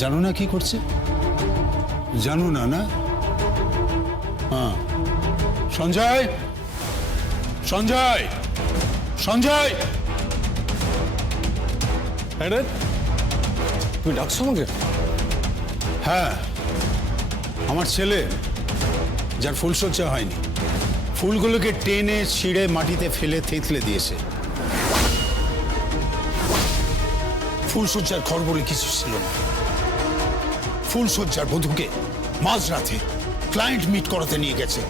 জানো না কি করছে? জানো না? না, হ্যাঁ। সঞ্জয়, সঞ্জয়, সঞ্জয়! তুই ডাকছো আমাকে? হ্যাঁ, আমার ছেলে, যার ফুলসজ্জা হয়নি, ফুলগুলোকে টেনে ছিঁড়ে মাটিতে ফেলে থেতলে দিয়েছে। ফুলসজ্জার ঘর বলে কিছু ছিল না। ফুলসজ্জার বধূকে মাঝরাতে ক্লায়েন্ট মিট করাতে নিয়ে গেছে।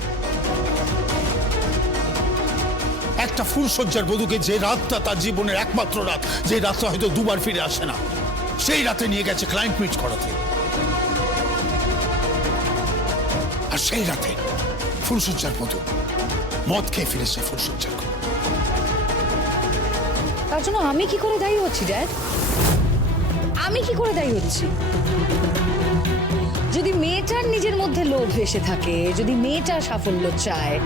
একটা ফুলসজ্জার বধূকে, যে রাতটা তার জীবনের একমাত্র রাত, যে রাতটা হয়তো দুবার ফিরে আসে না, সেই রাতে নিয়ে গেছে ক্লায়েন্ট মিট করাতে। আর সেই রাতে ফুলসজ্জার বধূ মদ খেয়ে ফিরেছে ফুলসজ্জার ঘরে। তার জন্য আমি কি করে দায়ী হচ্ছি ড্যাড? আমি কি করে দায়ী হচ্ছি? যদি মেয়েটার নিজের মধ্যে লোভ এসে থাকে, যদি মেয়েটা সাফল্য চায়,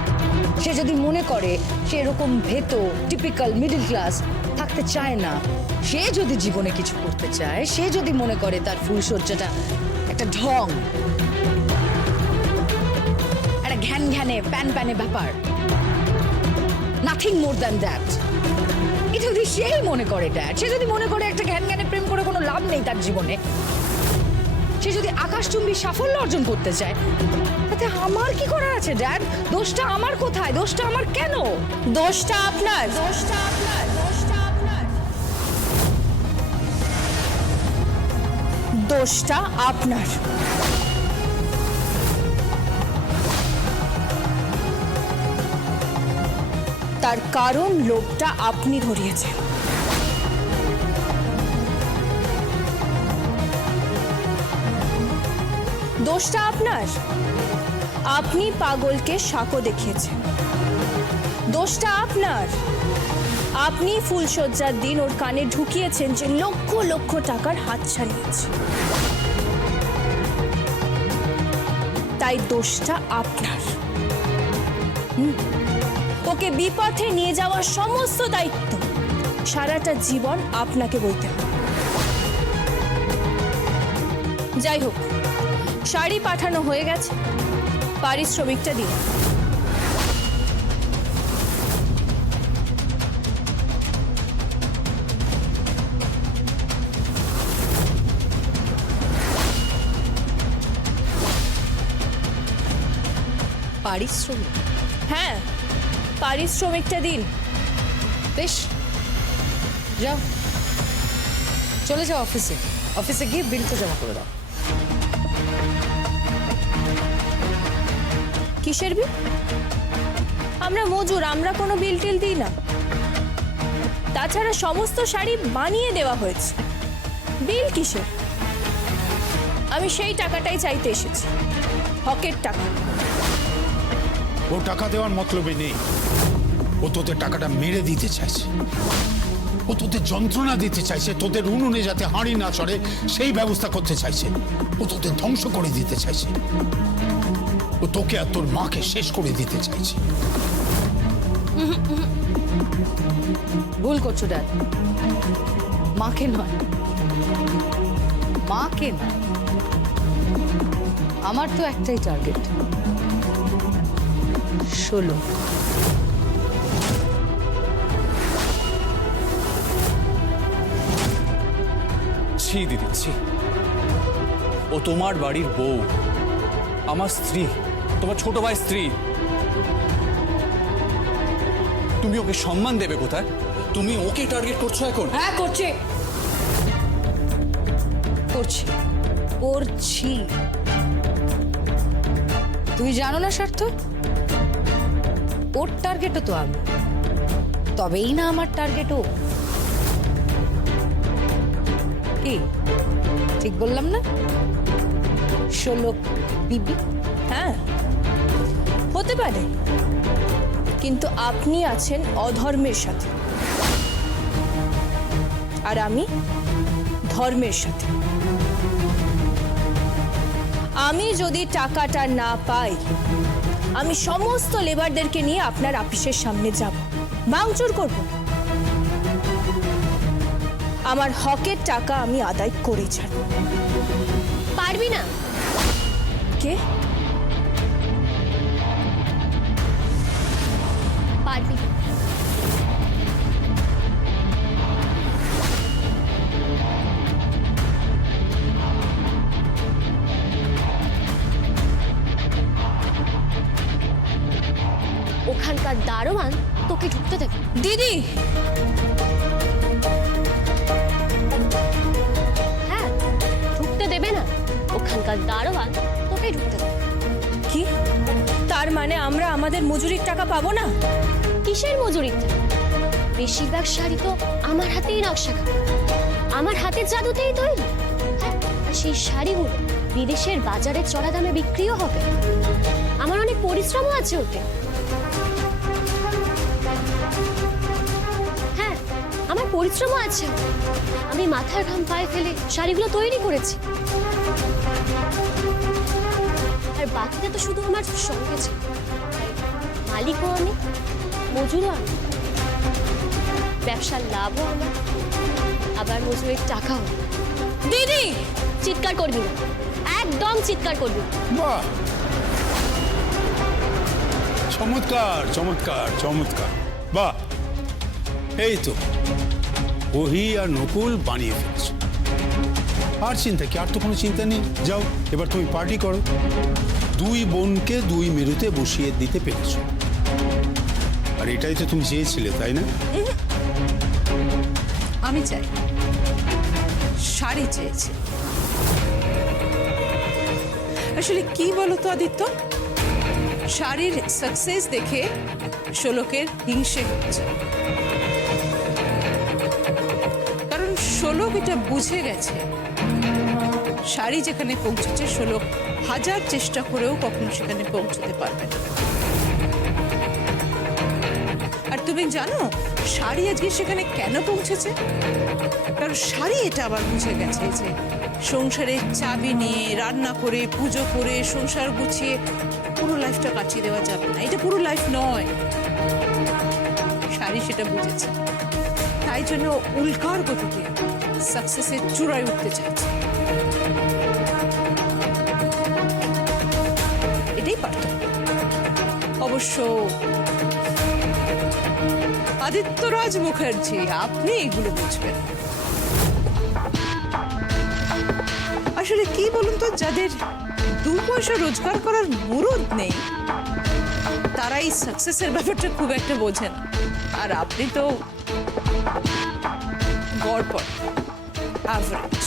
সে যদি মনে করে সে এরকম ভেতো টিপিক্যাল মিডল ক্লাস থাকতে চায় না, সে যদি জীবনে কিছু করতে চায়, সে যদি মনে করে তার ফুলসজ্জাটা একটা ঢং, একটা ঘ্যান ঘ্যানে প্যান প্যানে ব্যাপার, নাথিং মোর দ্যান দ্যাট, এটা যদি সেই মনে করে ড্যাড, সে যদি মনে করে একটা ঘ্যান ঘ্যানে প্রেম করে কোনো লাভ নেই তার জীবনে, সে যদি আকাশচুম্বী সাফল্য অর্জন করতে চায়, তাতে আমার কি করার আছে ড্যাড? দোষটা আমার কোথায়? দোষটা আমার কেন? দোষটা আপনার, দোষটা আপনার, দোষটা আপনার, দোষটা আপনার। তার কারণ লোভটা আপনি ধরিয়েছেন। দোষটা আপনার, আপনি পাগলকে সাঁকো দেখিয়েছেন। দোষটা আপনার, আপনি ফুলসজ্জার দিন ওর কানে ঢুকিয়েছেন যে লক্ষ লক্ষ টাকার হাতছানি আছে। তাই দোষটা আপনার। ওকে বিপথে নিয়ে যাওয়ার সমস্ত দায়িত্ব সারাটা জীবন আপনাকে বইতে হবে। যাই হোক, শাড়ি পাঠানো হয়ে গেছে, পারিশ্রমিকটা দিন। পারিশ্রমিক? হ্যাঁ, পারিশ্রমিকটা দিন। বেশ, যাও, চলে যাও অফিসে। অফিসে গিয়ে বিলটা জমা করে দাও। কিসের বিল? আমরা মজুর, আমরা কোনো বিল টিল দিই না। তাছাড়া সমস্ত শাড়ি বানিয়ে দেওয়া হয়েছে, বিল কিসের? আমি সেই টাকাটাই চাইতে এসেছি, হকের টাকা। ও টাকা দেওয়ার মতলবে নেই। ও তোদের টাকাটা মেরে দিতে চাইছে। ও তোদের যন্ত্রণা দিতে চাইছে, তোদের উনুনে যাতে হাঁড়ি না চড়ে সেই ব্যবস্থা করতে চাইছে। ও তোদের ধ্বংস করে দিতে চাইছে। ও তোকে আর তোর মাকে শেষ করে দিতে চাইছে। ভুল করছো ড্যাড, মাকে নয়, মাকে নয়। আমার তো একটাই টার্গেট, 16। ছি দিদি, ছি। ও তোমার বাড়ির বউ, আমার স্ত্রী, তোমার ছোট ভাই স্ত্রী। তুমি ওকে সম্মান দেবে কোথায়? তুমি ওকে টার্গেট করছো এখন? হ্যাঁ, করছি করছি করছি। তুমি জানো না স্বার্থ, ওর টার্গেটও তো আমি, তবেই না আমার টার্গেটও। কি ঠিক বললাম না? 16 বিবি। হ্যাঁ, হতে পারে, কিন্তু আপনি আছেন অধর্মের সাথে, আর আমি ধর্মের সাথে। আমি যদি টাকাটা না পাই, আমি সমস্ত লেবারদেরকে নিয়ে আপনার অফিসের সামনে যাব, ভাঙচুর করব। আমার হকের টাকা আমি আদায় করে ছাড়ব। পারবি না? কে? পারবি না। ওখানকার দারোয়ান তোকে ঢুকতে দেবে। দিদি, হ্যাঁ, ঢুকতে দেবে না। ওখানকার দারোয়ান তোকে ঢুকতে দেবে। কি তার মানে আমরা আমাদের মজুরির টাকা পাবো না? কিসের মজুরির টাকা? বেশিরভাগ শাড়ি তো আমার হাতেই নকশা করা, আমার হাতের জাদুতেই তৈরি। হ্যাঁ, আর সেই শাড়িগুলো বিদেশের বাজারে চড়া দামে বিক্রিও হবে। আমার অনেক পরিশ্রমও আছে ওতে। হ্যাঁ, আমার পরিশ্রমও আছে। আমি মাথার ঘাম পায়ে ফেলে শাড়িগুলো তৈরি করেছি। আর বাকিটা তো শুধু আমার সঙ্গে ছিল। তাই মালিকও আমি, মজুরও আমি, ব্যবসার লাভও আমার, আবার মজুরের টাকাও। দিদি, চিৎকার করবি না, একদম চিৎকার করবি না। বাহ, চমৎকার চমৎকার চমৎকার, বাহ। এই তো ওহি আর নকুল বানিয়ে ফেলছো। আর চিন্তা কি? আর তো কোনো চিন্তা নেই। যাও, এবার তুমি পার্টি করো। দুই বোনকে দুই মেরুতে বসিয়ে দিতে পেরেছো। আর এটাই তো তুমি চেয়েছিলে, তাই না? আমি চাই, শাড়ি চেয়েছি। আসলে কি বলতো আদিত্য, শাড়ির সাকসেস দেখে শোলকের হিংসে হচ্ছে। কারণ শোলক এটা বুঝে গেছে শাড়ি যেখানে পৌঁছেছে, শোলক হাজার চেষ্টা করেও কখনো সেখানে পৌঁছতে পারবে না। আর তুমি জানো শাড়ি আজকে সেখানে কেন পৌঁছেছে? কারণ শাড়ি এটা আবার বুঝে গেছে যে সংসারের চাবি নিয়ে রান্না করে পুজো করে সংসার গুছিয়ে পুরো লাইফটা কাটিয়ে দেওয়া যাবে না। এটা পুরো লাইফ নয়। শাড়ি সেটা বুঝেছে, তাই জন্য উল্কার গতিতে সাকসেসের চূড়ায় উঠতে চাইছে। এটাই পার্থক্য। অবশ্য আদিত্যরাজ মুখার্জি, আপনি এগুলো বুঝবেন। আসলে কি বলুন তো, যাদের 2 পয়সা রোজগার করার মুরুদ নেই তারাই সাকসেসের ব্যাপারটা খুব একটা বোঝেন। আর আপনি তো গড়পড়, অ্যাভারেজ।